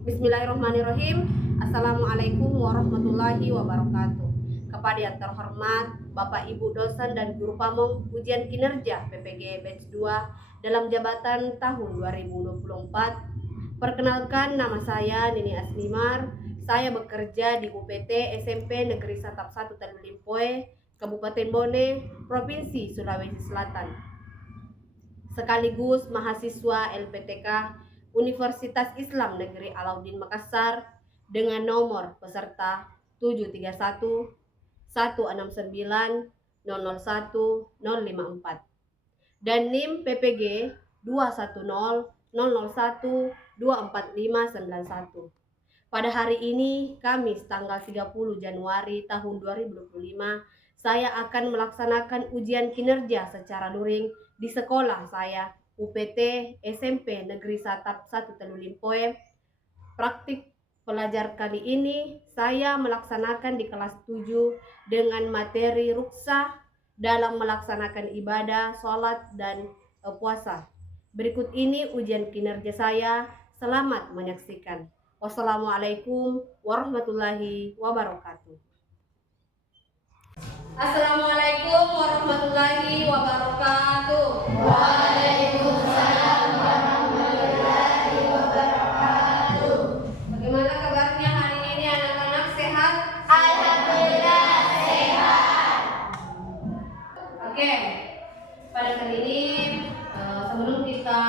Bismillahirrahmanirrahim. Assalamualaikum warahmatullahi wabarakatuh. Kepada yang terhormat Bapak Ibu dosen dan guru pamong ujian kinerja PPG Batch 2 dalam jabatan tahun 2024. Perkenalkan, nama saya Nini Asmimar. Saya bekerja di UPT SMP Negeri Satap 1 Tanulimpoe, Kabupaten Bone, Provinsi Sulawesi Selatan. Sekaligus mahasiswa LPTK Universitas Islam Negeri Alauddin Makassar dengan nomor peserta 731 169 001 054 dan NIM PPG 210 001 24591. Pada hari ini, Kamis tanggal 30 Januari tahun 2025, saya akan melaksanakan ujian kinerja secara luring di sekolah saya, UPT SMP Negeri Satap 1 Tanulimpoe. Praktik pelajar kali ini saya melaksanakan di kelas 7 dengan materi ruksah dalam melaksanakan ibadah, sholat, dan puasa. Berikut ini ujian kinerja saya. Selamat menyaksikan. Wassalamualaikum warahmatullahi wabarakatuh. Assalamualaikum warahmatullahi wabarakatuh. Waalaikumsalam warahmatullahi wabarakatuh. Bagaimana kabarnya hari ini anak-anak, sehat? Alhamdulillah sehat. Oke, pada kali ini sebelum kita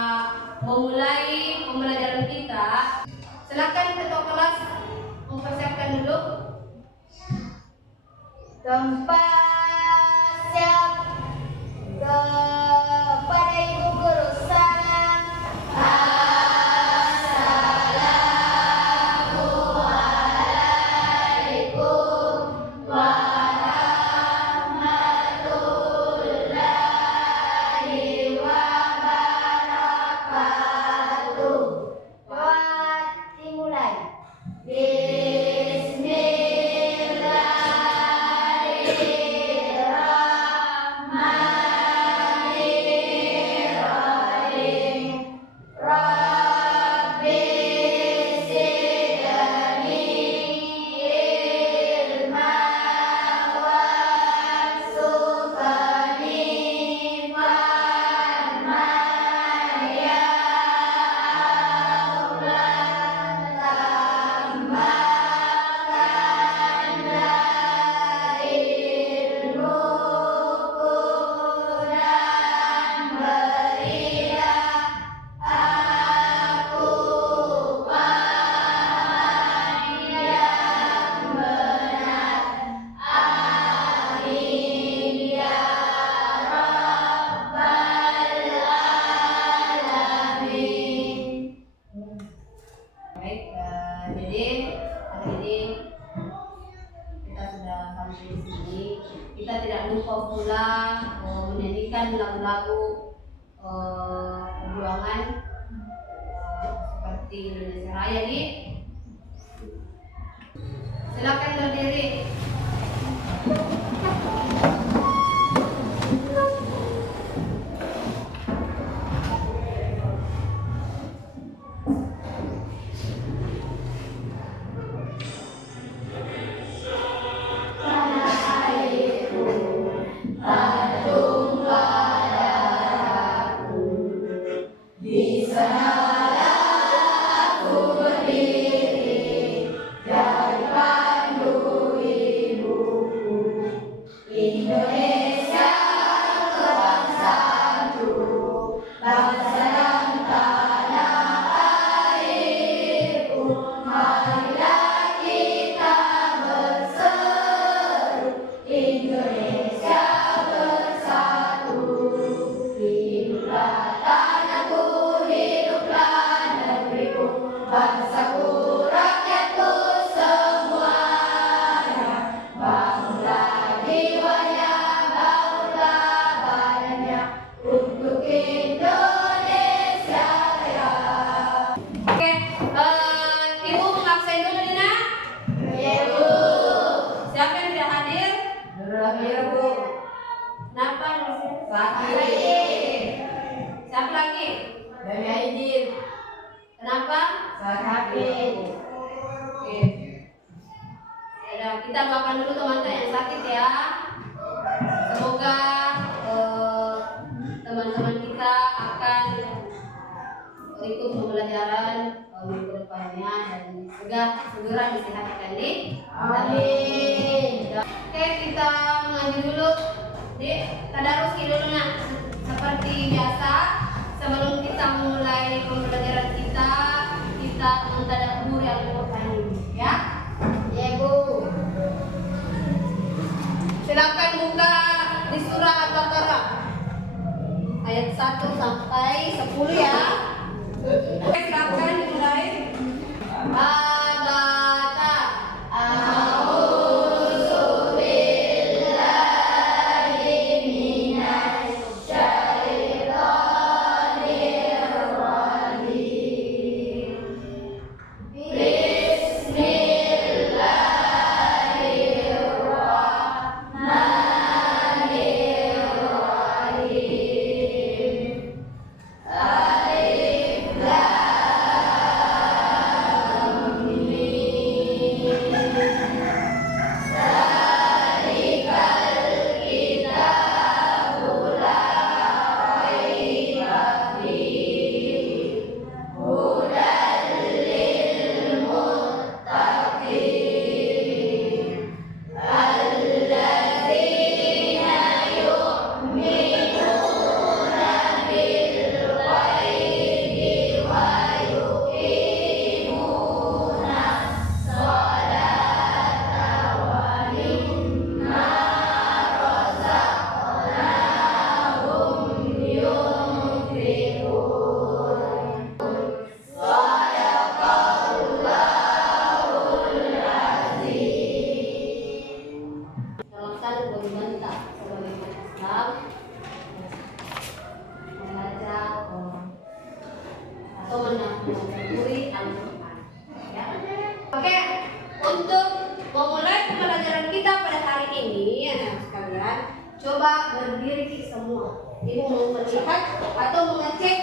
memulai pembelajaran kita, silakan ketua kelas mempersiapkan dulu. Tempat siap. Kepada ibu guru salam. Assalamualaikum warahmatullahi wabarakatuh. Dimulai. Jadi hari ini kita sudah sampai di sini. Kita tidak lupa pula menyanyikan lagu-lagu perjuangan seperti Indonesia Raya. Jadi silakan berdiri. Indonesia kebangsaanku, bangsa dan tanah airku. Marilah kita berseru, Indonesia bersatu. Hiduplah tanahku, hiduplah negeriku, bangsaku, rakyatku semuanya. Bangunlah jiwanya, bangunlah badannya untuk Indonesia Raya. Oke, Ibu mengabsen dulu, Dina. Ya, Bu. Siapa yang tidak hadir? Ya, Bu. Kenapa? Sakit. Siapa lagi? Demi izin. Kenapa? Sakit. Semoga segera disehatkan nih. Amin. Oke, kita mengaji dulu. Jadi, tadarus dulu nah. Seperti biasa, sebelum kita memulai pembelajaran kita mentadabburi Al-Qur'an ini, ya. Ya, Bu. Silakan buka di surah Al-Baqarah ayat 1 sampai 10 ya. Oke, silakan dimulai. Abata. A'udzu billahi minasy syaithanir rajim. Bismillahirrahmanirrahim. Alif Lam Mim. Zalikal kitabu la raiba fihi. Hudan lil muttaqin. Alladzina yu'minuna bil ghaibi wa yuqimuna sholata wa mimma razaqnahum yunfiqun. Shadaqallahul azim. Dalam berbantah sebagai Islam membaca atau menafsiri Al-Quran. Ya. Oke, untuk memulai pembelajaran kita pada hari ini, anak sekalian, coba berdiri semua. Ibu mau melihat atau mengecek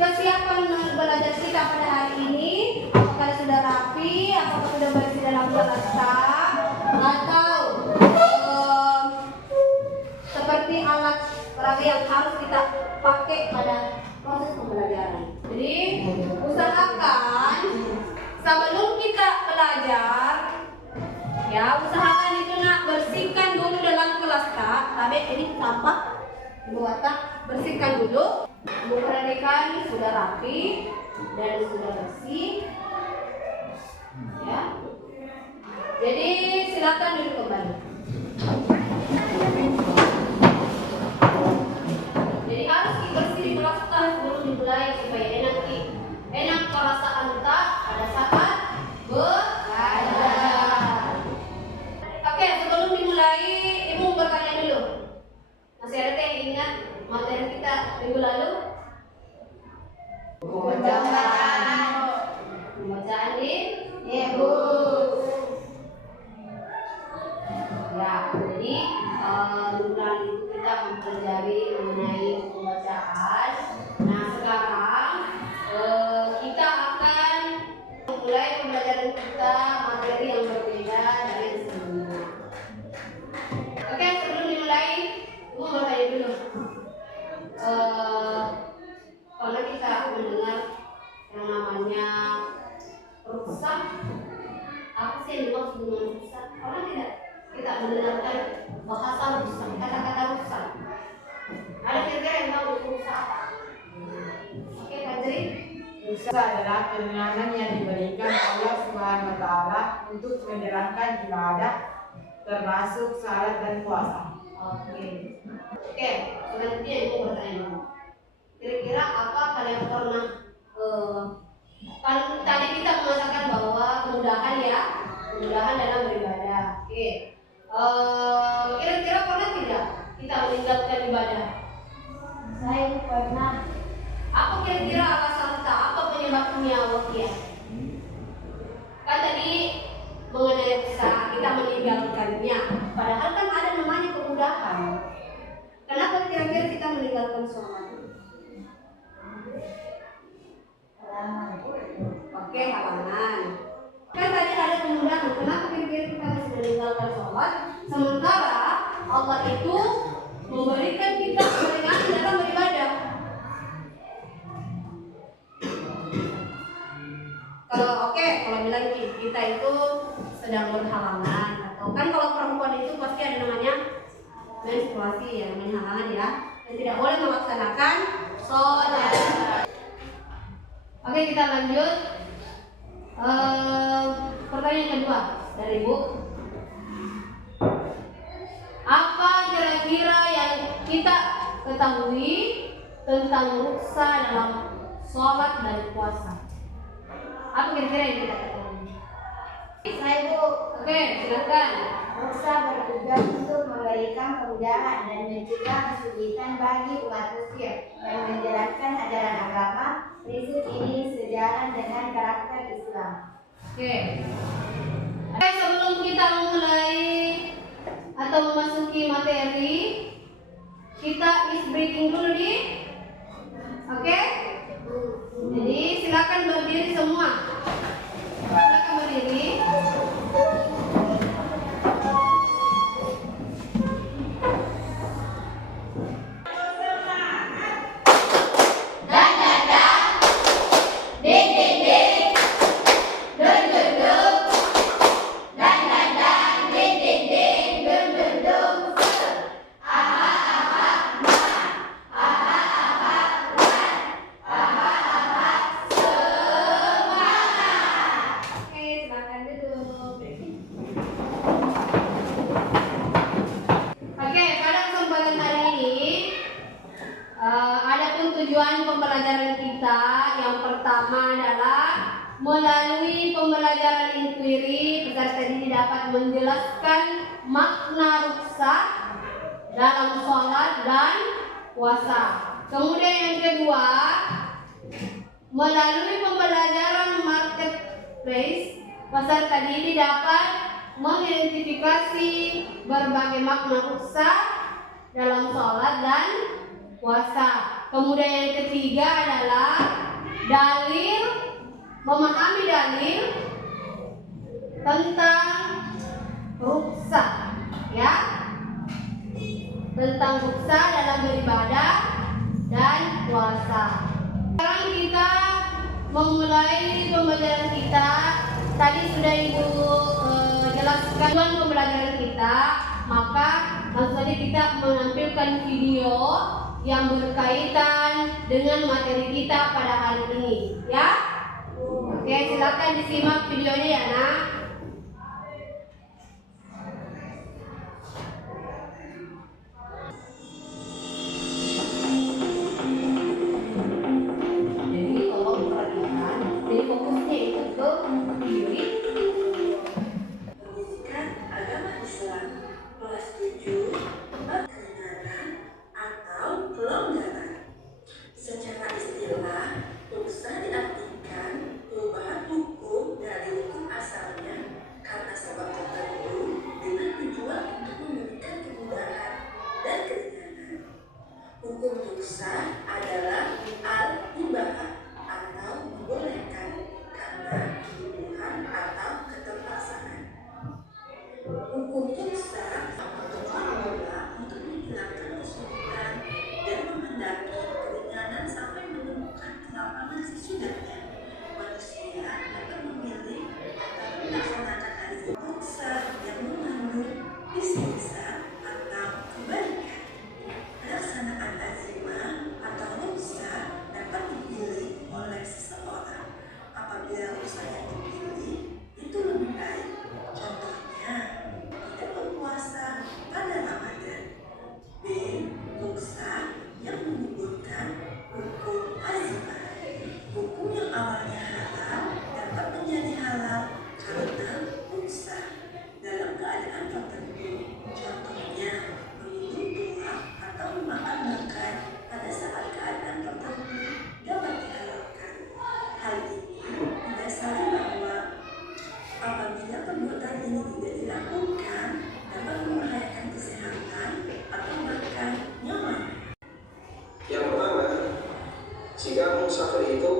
kesiapan belajar kita pada hari ini. Apakah sudah rapi? Apakah sudah bersih dalam kelas atau seperti alat peraga yang harus kita pakai pada proses pembelajaran. Jadi usahakan sebelum kita belajar, ya usahakan itu nak bersihkan dulu dalam kelas tapi ini tampak buat bersihkan dulu. Ibu perhatikan sudah rapi dan sudah bersih, ya. Jadi silakan duduk kembali. Jadi harus dibersih di kelas sebelum dimulai supaya enak perasaan kita pada saat belajar. Oke, sebelum dimulai ibu bertanya dulu. Masih ada yang ingat materi kita minggu lalu? Pembacaan di Ya, Bu. ya, jadi bulan itu kita mempelajari mengenai pembacaan. Nah, sekarang kita akan mulai pembelajaran kita materi yang berbeda dari sebelumnya. Oke, sebelum dimulai, Ibu mau tanya dulu. Karena kita mendengar yang namanya rusak, apa sih yang dimaksud dengan rusak? Karena tidak kita mendengarkan bahasa rusak, kata-kata rusak. Ada kira-kira yang tahu itu rusak apa? Oke, Fajri. Dosa adalah keringanan yang diberikan Allah Subhanahu wa Ta'ala untuk menjalankan ibadah, termasuk salat dan puasa. Oke, selanjutnya Ibu bertanya dulu. Kira-kira apa kalian pernah kan tadi kita mengatakan bahwa kemudahan dalam beribadah. Oke. Kira-kira pernah tidak kita meninggalkan ibadah? Saya pernah. Apa kira-kira alasan kita? Apa penyebabnya, Wakia? Kan tadi mengenai usaha kita meninggalkannya. Padahal kan ada namanya kemudahan. Kenapa kira-kira kita meninggalkan sholat? Oke, halangan. Kan tadi ada kemudahan. Kenapa kira-kira kita masih meninggalkan sholat? Sementara Allah itu memberikan kita keringanan dalam beribadah. Kalau bilang kita itu sedang berhalangan, atau kan kalau perempuan itu pasti ada namanya menstruasi ya, namanya halangan ya, dan tidak boleh melaksanakan sholat. Oke, kita lanjut. Pertanyaan kedua dari Ibu. Apa kira-kira yang kita ketahui tentang ruksa dalam sholat dan puasa? Apa kira-kira yang kita ketahui? Saya Bu. Oke, silakan. Ruksa bertujuan untuk memberikan kemudahan dan mencegah kesulitan bagi umat muslim dan menjelaskan ajaran agama. Prinsip ini sejalan dengan karakter Islam. Oke. Sebelum kita mulai atau memasuki materi, kita is breaking dulu nih. Oke? Jadi silakan berdiri semua. Silakan berdiri. Tujuan pembelajaran kita yang pertama adalah melalui pembelajaran inquiry peserta didik dapat menjelaskan makna ruksa dalam sholat dan puasa. Kemudian yang kedua, melalui pembelajaran marketplace peserta didik dapat mengidentifikasi berbagai makna ruksa dalam sholat dan puasa. Kemudian yang ketiga adalah dalil, memahami dalil tentang ruksa, ya, tentang ruksa dalam beribadah dan puasa. Sekarang kita memulai pembelajaran kita. Tadi sudah Ibu jelaskan tujuan pembelajaran kita, maka langsung saja kita menampilkan video yang berkaitan dengan materi kita pada hari ini, ya. Oke, silakan disimak videonya ya, Nak. Jadi kalau perhatikan, jadi fokusnya itu ke video ini. Pendidikan agama Islam kelas 7 bab keringanan atau pelonggaran. Secara istilah, ruksa diartikan perubahan hukum dari hukum asalnya karena sebab tertentu dengan tujuan untuk memberikan kemudahan dan keringanan. Hukum ruksa adalah al-ibahah atau membolehkan karena kebutuhan atau keterpaksaan. Hukum ruksa bertujuan pula untuk menghilangkan kesulitan dan menghendaki keringanan sampai menemukan kelapangan sesudahnya. Manusia dapat memilih antara melaksanakan azimah ruksa yang mengandung istighfar atau kebaikan. Pelaksanaan azimah atau ruksa dapat dipilih oleh seseorang apabila ruksa yang dipilih itu lebih baik. Contohnya, tidak berpuasa pada Ramadan. B. Ruksa yang menggugurkan hukum azimah. Hukum yang awalnya halal dapat menjadi halal karena ruksa dalam keadaan tertentu. Contohnya, meminum tua atau memakan makan pada saat keadaan tertentu dapat dihalalkan. Hal ini didasari bahwa apabila perbuatan ini tidak dilakukan dapat membahayakan kesehatan atau bahkan nyawa. Yang pertama, jika musafir itu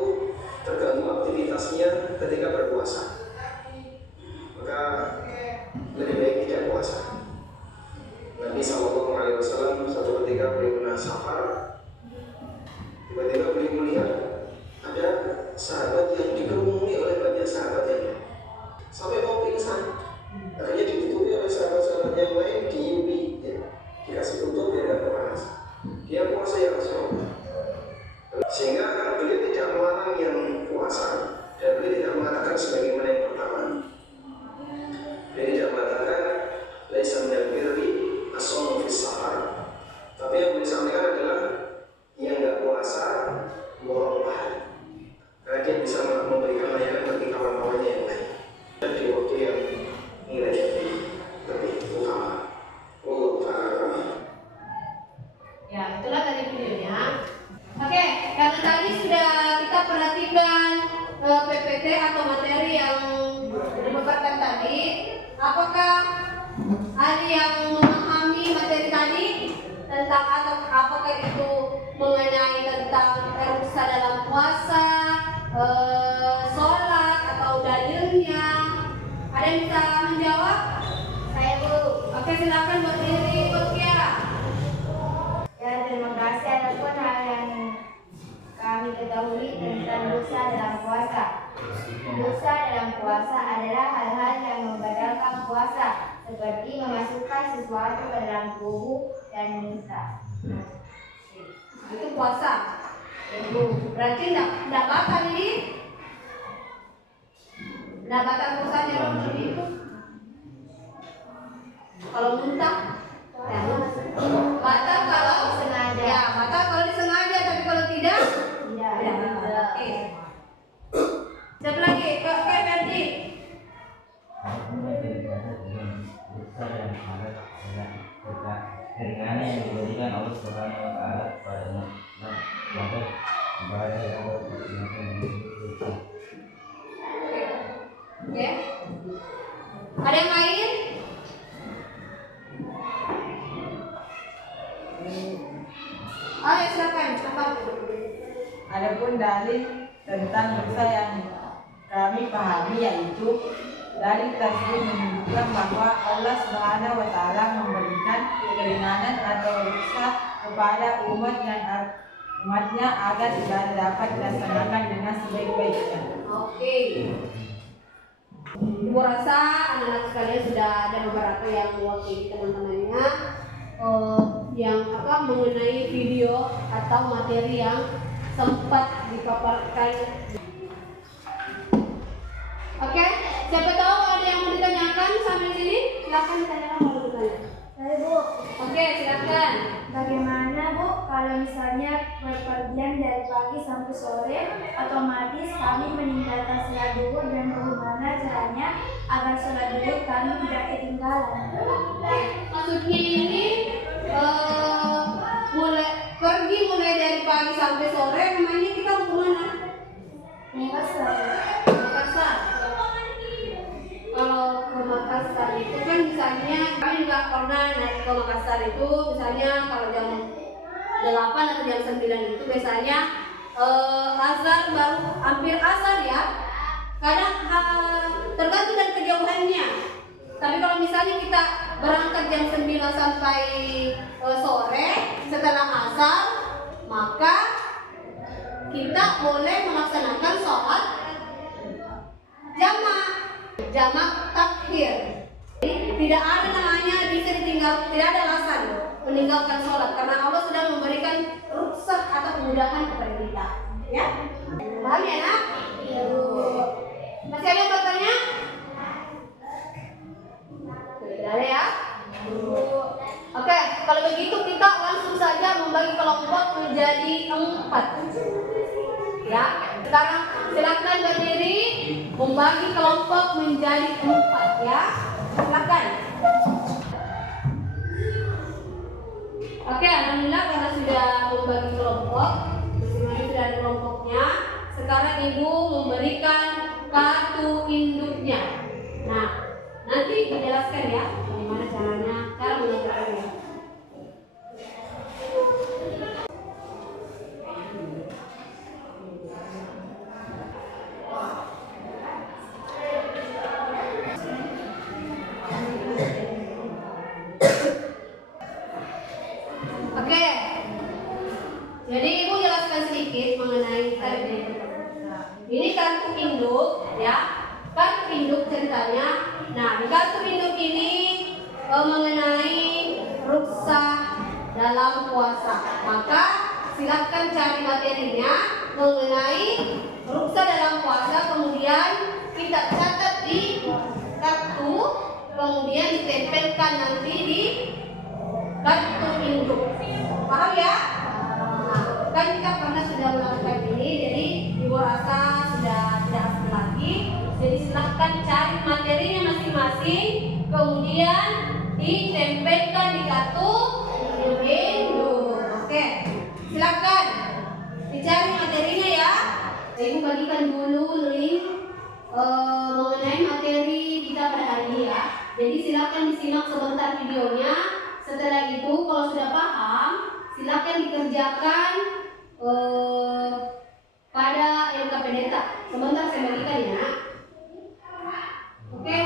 terganggu aktivitasnya ketika berpuasa, maka lebih baik tidak puasa. Nabi SAW satu ketika beliau pernah safar, tiba-tiba beliau melihat ada sahabat yang dikerumuni oleh banyak sahabat yang lain. Apakah ada yang memahami materi tadi tentang atau apakah itu mengenai tentang ruksa dalam puasa, sholat atau dalilnya? Ada yang bisa menjawab? Saya Bu. Oke, silakan berdiri, Kokia. Ya, terima kasih. Adapun hal yang kami ketahui tentang dosa dalam puasa. Dosa dalam puasa adalah hal-hal yang membatalkan puasa, seperti memasukkan sesuatu ke dalam tubuh dan muntah. Itu puasa. Berarti tidak batal ini? Tidak batal puasanya kalau seperti itu? Kalau muntah? Ya, batal kalau Sengaja. ya, batal kalau disengaja, tapi kalau tidak? Tidak. Ya, oke. Siapa lagi? Kak Ferdi. keringanan yang diberikan Allah Subhanahu wa taala kepadanya maka ibadah yang Allah berikan. Oke. Ada yang lain? Ayo silakan. Apa? Adapun dalil tentang dosa yang kami pahami yaitu dalil tersebut menunjukkan bahwa Allah Subhanahu wa taala memberikan keringanan atau ruksa kepada umatnya agar ibadah dapat dilaksanakan dengan sebaik-baiknya. Oke. Ibu rasa anak-anak sekalian sudah ada beberapa yang mewakili teman-temannya yang mengenai video atau materi yang sempat dipaparkan. Oke, siapa tahu ada yang mau ditanyakan sampai sini? Silakan ditanyakan kalau bertanya. Saya Bu. Oke, silakan. Bagaimana Bu kalau misalnya berpergian dari pagi sampai sore, otomatis kami meninggalkan sholat duhur dan bagaimana caranya agar sholat duhur kami tidak ketinggalan? Maksudnya ini mulai dari pagi sampai sore, namanya kita mau kemana? Makassar. Makassar. Kalau ke Makassar itu kan misalnya kami juga pernah naik ke Makassar itu misalnya kalau jam 8 atau jam 9 itu biasanya azan baru hampir asar ya. Kadang tergantung dari kejauhannya. Tapi kalau misalnya kita berangkat jam 9 sampai sore setelah asar, maka kita boleh melaksanakan sholat jamak takhir. Jadi tidak ada namanya bisa ditinggal, tidak ada alasan meninggalkan sholat karena Allah sudah memberikan rukhsah atau kemudahan kepada kita. Ya, paham ya nak? Masih ada yang bertanya? Tidak ada ya? Oke, kalau begitu kita langsung saja membagi kelompok menjadi 4. Ya, sekarang silakan berdiri membagi kelompok menjadi 4 ya. Silakan. Oke, alhamdulillah karena sudah membagi kelompok, masing-masing sudah ada kelompoknya. Sekarang ibu memberikan kartu induknya. Nah, nanti dijelaskan ya bagaimana cara menentukannya. Oke, jadi ibu jelaskan sedikit mengenai tadi. Ini kartu induk, ya. Kartu induk ceritanya. Nah, di kartu induk ini mengenai rukhsah dalam puasa. Maka silakan cari materinya mengenai rukhsah dalam puasa. Kemudian kita catat di kartu, kemudian ditempelkan nanti di kartu induk. Paham ya? Nah, kan kita pernah sudah melakukan ini, jadi ibu rasa sudah tidak asing lagi. Jadi silahkan cari materinya masing-masing, kemudian ditempelkan di kartu induk. Oke, silakan dicari materinya ya. Ibu bagikan dulu link mengenai materi kita pada hari ini ya. Jadi simak sebentar videonya. Setelah itu kalau sudah paham, silakan dikerjakan pada LKP Data. Sebentar saya bagikan ya. Oke,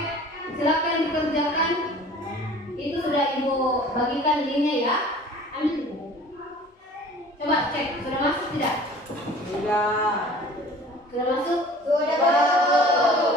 silakan dikerjakan. Itu sudah Ibu bagikan linknya ya. Ambil. Coba cek, sudah masuk tidak? Tidak. Sudah masuk? Sudah masuk.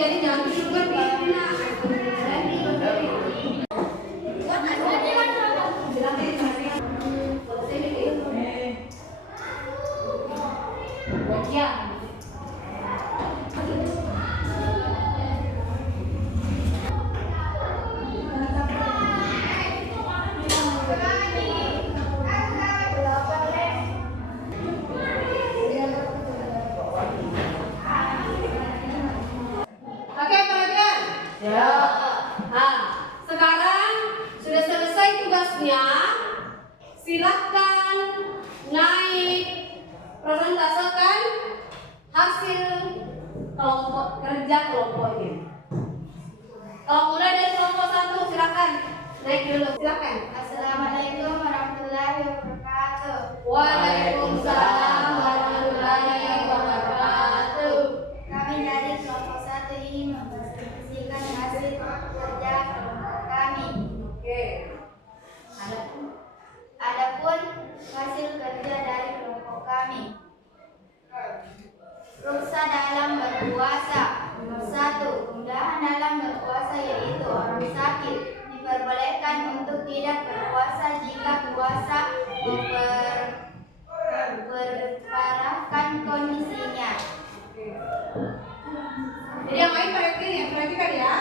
Jadi jangan duduk berdiri. Oke, perhatian. Ya. Nah, sekarang sudah selesai tugasnya. Silahkan naik presentasekan hasil kelompok kerja kelompoknya. Kalau mulai dari kelompok 1, silakan naik dulu. Silakan. Assalamualaikum warahmatullahi wabarakatuh. Waalaikumsalam warahmatullahi wabarakatuh. Kami dari kelompok 1 ini mempresentasikan hasil kerja kelompok kami. Oke. Adapun hasil kerja dari kelompok kami. Ruksa dalam berpuasa. Nomor 1, kemudahan dalam berpuasa yaitu orang sakit diperbolehkan untuk tidak berpuasa jika puasa memperparahkan kondisinya. Jadi yang lain perhatikan ya.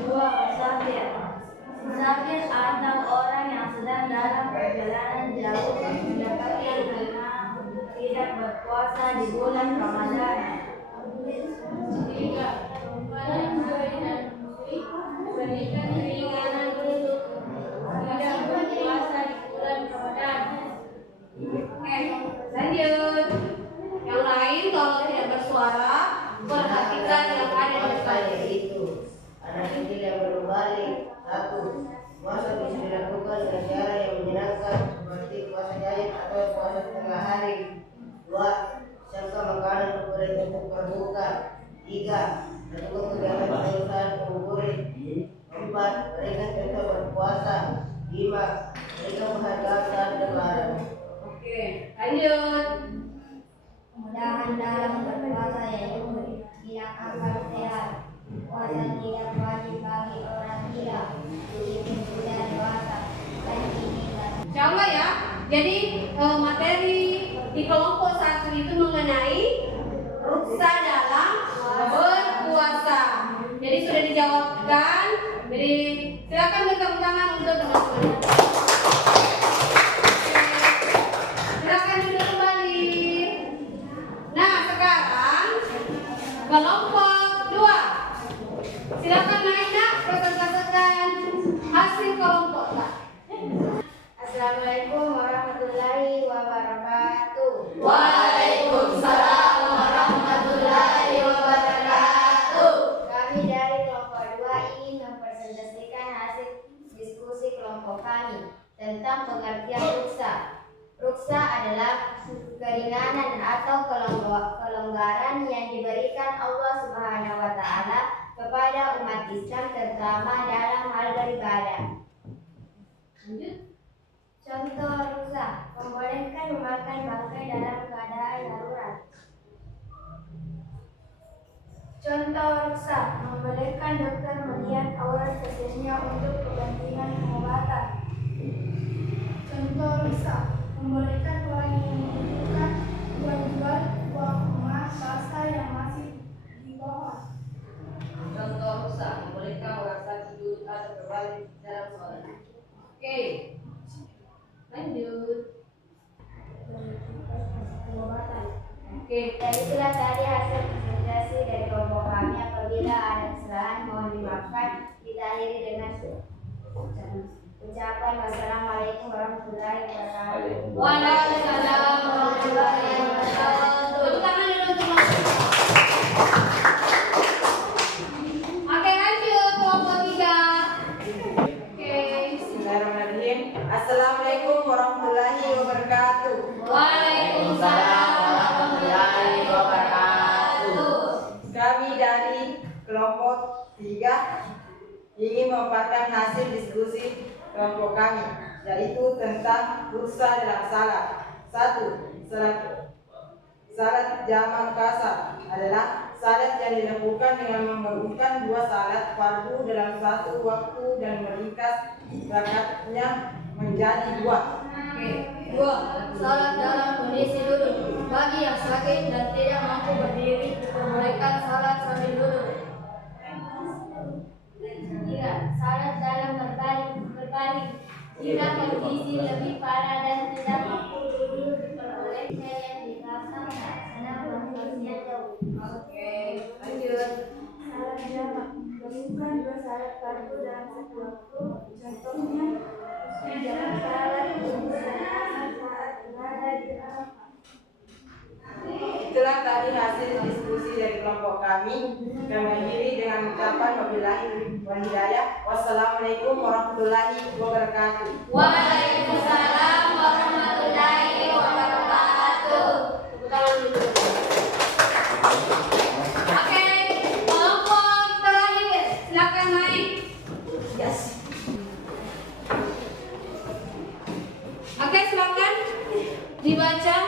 2. Musafir. Musafir atau orang yang sedang dalam perjalanan jauh mendapatkan karena tidak berpuasa di bulan Ramadan. 3. Berikan keringanan untuk tidak berpuasa di bulan Ramadan. Oke, lanjut. Yang lain kalau tidak bersuara, perhatikan yang ada di depan. Yaitu anak kecil yang belum balik. 1. Puasa bisa dilakukan dengan cara yang menyenangkan seperti puasa jahit atau puasa setengah hari. 2. Siapkan makanan untuk berbuka. 3. Lakukan kegiatan perusahaan penguburin. 4. Berikan contoh berpuasa. 5. Berikan penghargaan saat lebaran. Oke, lanjut. Kemudahan dalam berpuasa yaitu tidak akan sehat. Puasa tidak wajib bagi orang gila, begitu sudah dewasa dan ini Insya Allah ya. Jadi materi di kelompok 1 itu mengenai ruksa dalam berpuasa. Jadi sudah dijawabkan. Jadi silakan bertepuk tangan untuk teman-teman. Silakan duduk kembali. wabarakatuh. Waalaikumsalam warahmatullahi wabarakatuh. Kami dari kelompok 2 ingin mempresentasikan hasil diskusi kelompok kami tentang pengertian ruksa. Ruksa adalah keringanan atau kelonggaran yang diberikan Allah Subhanahu wa taala kepada umat Islam terutama dalam hal beribadah. Contoh ruksa, membolehkan memakan bangkai dalam keadaan darurat. Contoh ruksa, membolehkan dokter melihat aurat pasiennya untuk kepentingan pengobatan. Contoh ruksa, membolehkan orang yang membutuhkan jual uang emas swasta yang masih di bawah. Contoh ruksa, membolehkan orang sakit duduk atau berbalik dalam sholat. Oke, lanjut. Oke, dan itulah tadi hasil presentasi dari kelompok kami. Apabila ada kesalahan mohon dimaafkan. Kita akhiri dengan ucapan wassalamualaikum warahmatullahi wabarakatuh. Waalaikumsalam warahmatullahi wabarakatuh. Tepuk tangan dulu untuk Mas. Oke, lanjut kelompok 3. Oke. Bismillahirrahmanirrahim. Assalamualaikum warahmatullahi wabarakatuh. Waalaikumsalam warahmatullahi wabarakatuh. Kami dari kelompok 3 ingin memaparkan hasil diskusi kelompok kami, yaitu tentang ruksa dalam salat. 1. Salat jamak kasar adalah salat yang dilakukan dengan menggabungkan 2 salat fardu dalam satu waktu dan meringkas rakaatnya menjadi 2. Oke. 2. Salat dalam kondisi duduk. Bagi yang sakit dan tidak mampu berdiri, diperbolehkan salat sambil duduk. 3. Salat dalam berbaring. Jika kondisi lebih parah dan tidak mampu duduk, diperbolehkan yang di belakang karena posisinya jauh. Oke, lanjut. Salat jamak gabungkan 2 salat fardu dalam satu waktu. Contohnya jamak salat zuhur dan asar saat berada di Arafah. Itulah tadi hasil diskusi dari kelompok kami. Kami akhiri dengan ucapan wabillahi wal hidayah. Wassalamualaikum warahmatullahi wabarakatuh. Waalaikumsalam warahmatullahi wabarakatuh. Tepuk tangan dulu. Oke, kelompok terakhir, silakan naik. Yes. Oke, silakan dibaca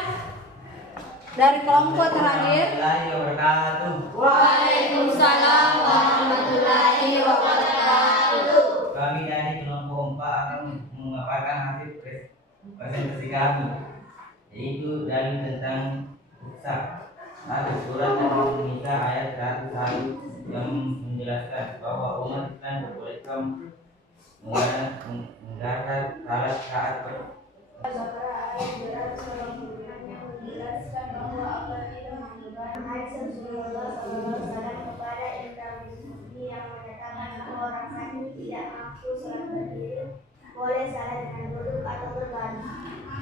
dari kelompok terakhir. Warahmatullahi wabarakatuh. Waalaikumsalam warahmatullahi wabarakatuh. Kami dari kelompok 4 akan memaparkan hasil presentasi kami, yaitu dalil tentang ruksa. 1. Surat An-Nisa ayat 101 yang menjelaskan bahwa umat Islam diperbolehkan mengadakan salat saat Al-Baqarah ayat 286 yang menjelaskan bahwa Allah tidak menyebarkan hadis Rasulullah SAW kepada insan yang menyatakan bahwa orang sakit tidak mampu sholat berdiri boleh salat dengan duduk atau berbaring.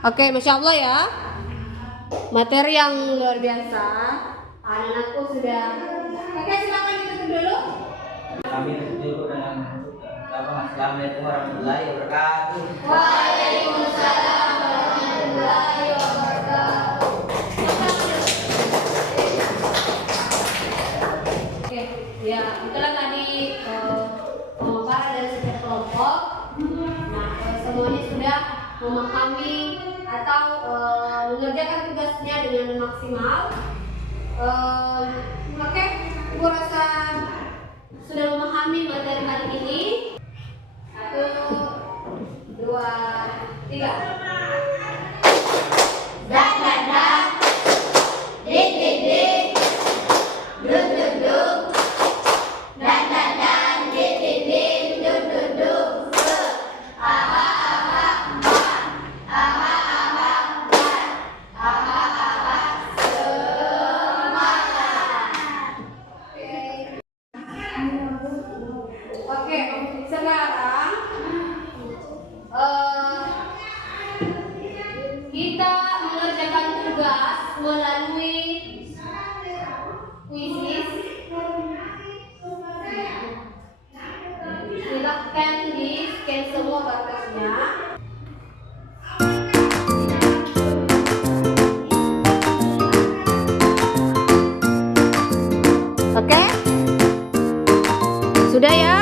Oke, Masya Allah ya. Materi yang luar biasa. Anak-anakku sudah. Oke, silakan ditutup dulu. kami dulu dengan Assalamualaikum warahmatullahi wabarakatuh. Waalaikumsalam warahmatullahi wabarakatuh. Oke, ya itulah tadi pemaparan dari setiap kelompok. Nah, semuanya sudah memahami atau mengerjakan tugasnya dengan maksimal. Oke, Ibu rasa sudah memahami materi kali ini. 1, 2, 3. Dan ding ding ding, duk duk duk, dan ding ding ding, duk duk duk, aha aha aha aha aha aha semangat. Oke, sekarang kita mengerjakan tugas. melalui kuisis. Silakan di scan semua barcode-nya. Oke? Sudah ya?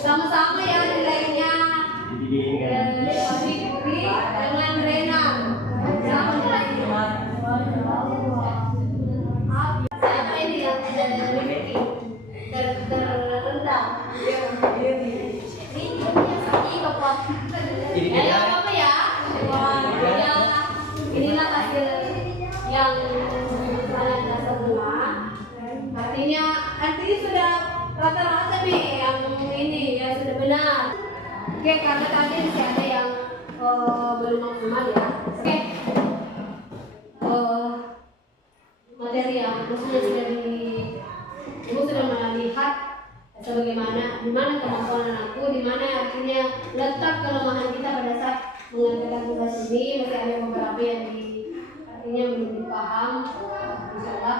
Sama-sama ya nilainya. Fikri dengan Rena. Sama ini yang Fikri terendah. Ini apa ya? Inilah hasil yang kalian semua. Artinya sudah rata-rata nih yang ini ya sudah benar. Oke, karena tadi masih ada yang belum maksimal ya. Oke, materi yang maksudnya ibu sudah melihat sebagaimana di mana kemampuan anakku, di mana artinya letak kelemahan kita pada saat mengerjakan tugas ini. Masih ada beberapa yang artinya belum dipaham. Insyaallah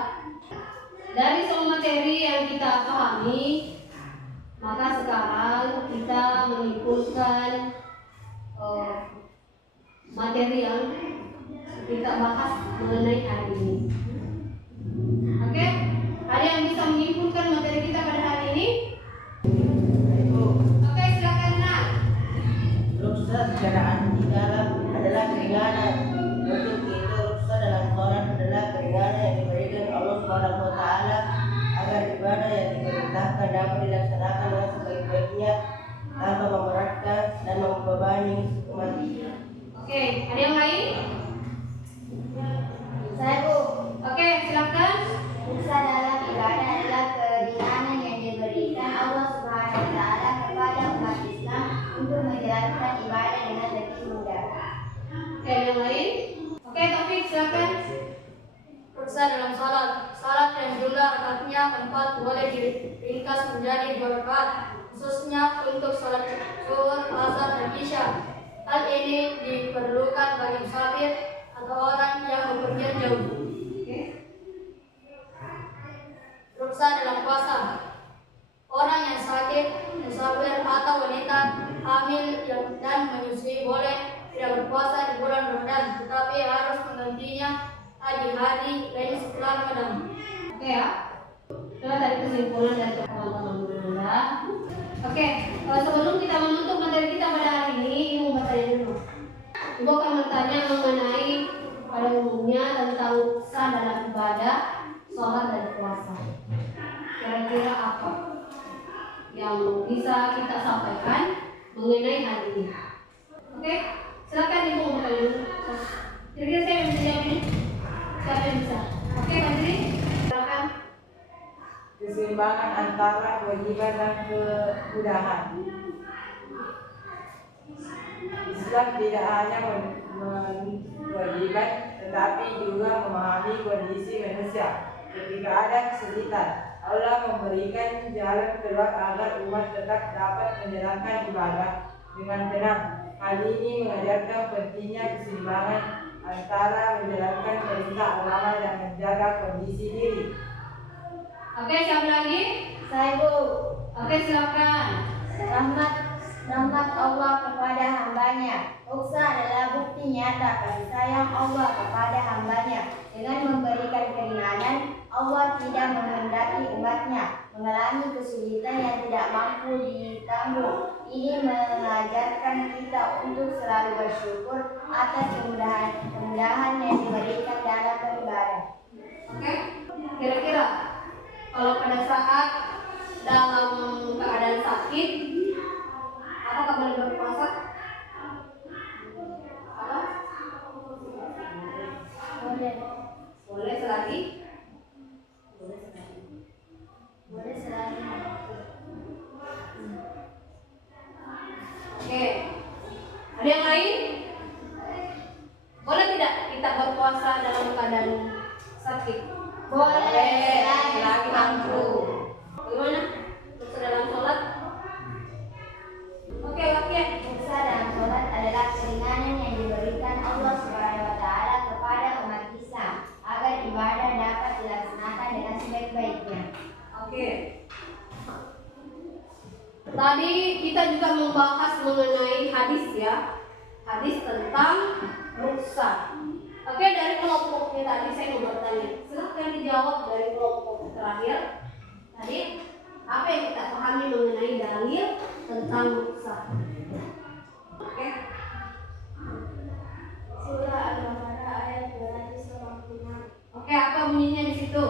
dari semua materi yang kita pahami, maka sekarang kita menyimpulkan materi yang kita bahas mengenai hari ini. Oke, ada yang bisa menyimpulkan materi kita pada hari ini? Oke, silakan Nak. Rukhsah kendaraan di dalam adalah keringanan. Untuk itu rukhsah dalam sholat adalah keringanan yang diberikan Allah Subhanahu wa taala agar ibadah yang diperintahkan dapat dilaksanakan dengan sebaik-baiknya tanpa memberatkan dan membebani umatnya. Oke, ada yang lain? Saya Bu. Oke, silakan. Rukhsah dalam ibadah adalah keringanan yang diberikan Allah Subhanahu wa taala kepada umat Islam untuk menjalankan ibadah dengan lebih mudah. Oke, yang lain? Oke, Taufik, silakan. Rukhsah dalam salat yang jumlah rakaatnya 4 boleh diringkas menjadi 2 rakaat, khususnya untuk salat zuhur, asar, dan isya. Hal ini diperlukan bagi musafir atau orang yang hamil dan menyusui boleh tidak berpuasa di bulan Ramadan, tetapi harus menggantinya di hari lain setelah Ramadan. Oke ya. Coba tadi kesimpulan dari teman-teman Anda. Oke, sebelum kita menutup materi kita pada hari ini, Ibu mau bertanya dulu. Ibu akan bertanya mengenai pada umumnya tentang sah dalam ibadah, sholat dan puasa. Kira-kira apa yang bisa kita sampaikan mengenai hal ini? Oke, silakan Ibu mau bertanya dulu. Kira-kira saya yang bisa jawab ini? Siapa yang bisa? Oke, Pak Jiri, silakan. Keseimbangan antara kewajiban dan kemudahan. Islam tidak hanya mewajibkan tetapi juga memahami kondisi manusia. Ketika ada kesulitan, Allah memberikan jalan keluar agar umat tetap dapat menjalankan ibadah dengan tenang. Hal ini mengajarkan pentingnya keseimbangan antara menjalankan perintah agama dan menjaga kondisi diri. Oke, siapa lagi? Saya Bu. Oke, silakan. Rahmat Allah kepada hambanya. Uksa adalah bukti nyata kasih sayang Allah kepada hambanya. Dengan memberikan keringanan, Allah tidak menghendaki umatnya mengalami kesulitan yang tidak mampu ditanggung. Ini mengajarkan kita untuk selalu bersyukur atas kemudahan yang diberikan dalam beribadah. Oke, kira-kira kalau pada saat dalam keadaan sakit, apakah boleh berpuasa? Apa? Boleh. Boleh selagi? Boleh selagi. Oke. Ada yang lain? Boleh tidak kita berpuasa dalam keadaan sakit? Boleh. Selagi mampu. Bagaimana? Puasa dalam sholat? Oke, oke. Uksa dalam sholat adalah keringanan yang diberikan Allah Subhanahu wa Ta'ala kepada umat Islam agar ibadah dapat dilaksanakan dengan sebaik-baiknya. Oke. Tadi kita juga membahas mengenai hadis ya. Hadis tentang rukhsah. Oke, dari kelompoknya tadi saya mau bertanya. Silahkan dijawab dari kelompok terakhir. Tadi apa yang kita pahami mengenai dalil tentang rukhsah? Oke. Surah Al-Baqarah ayat 296 Oke, apa bunyinya di situ?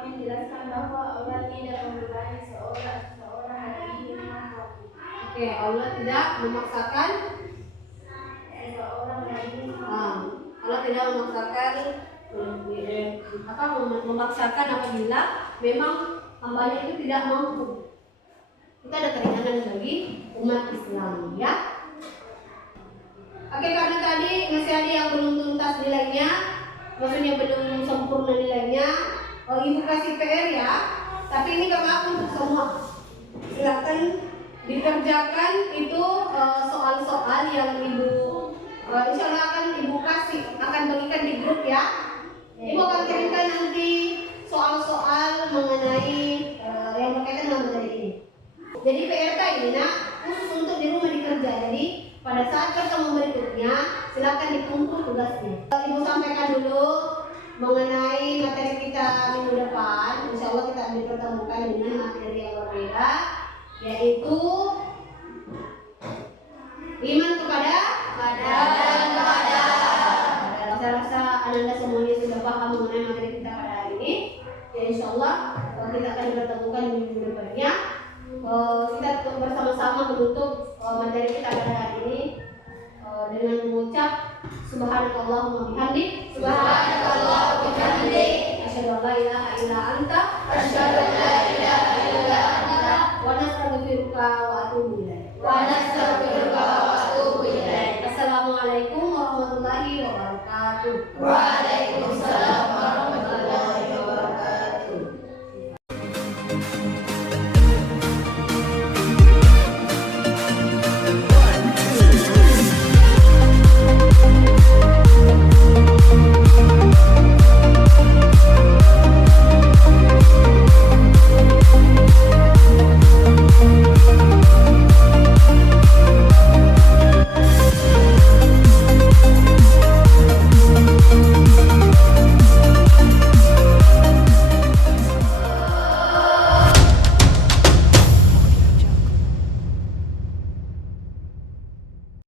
yang menjelaskan bahwa Allah tidak membebani seorang hati dengan hati. Oke, Allah tidak memaksakan. Seseorang hati Allah tidak memaksakan apabila memang hambanya itu tidak mampu. Kita ada keringanan bagi umat Islam ya. Oke, karena tadi masih ada yang belum tuntas nilainya, maksudnya belum sempurna nilainya, Ibu kasih PR ya. Tapi ini gak apa untuk semua. Silakan dikerjakan itu soal-soal yang Ibu insya Allah akan Ibu akan bagikan di grup ya. Ibu akan kirimkan nanti soal-soal mengenai yang berkaitan dengan materi ini. Jadi PRK ini nak khusus untuk di rumah dikerja. Jadi pada saat pertemuan berikutnya silakan ditumpuk tugasnya. Ibu sampaikan dulu mengenai materi kita minggu depan. Insya Allah kita dipertemukan dengan materi yang berbeda, yaitu iman kepada Saya rasa Anda semuanya sudah paham mengenai materi kita pada hari ini. Ya insya Allah kita akan dipertemukan di minggu depannya. Kita bersama-sama menutup materi kita pada hari ini dengan mengucap Subhanakallahumma bihamdik. Asyhadu an la ilaha illa anta. Wa nastaghfiruka wa atubu ilaik. Assalamualaikum warahmatullahi wabarakatuh.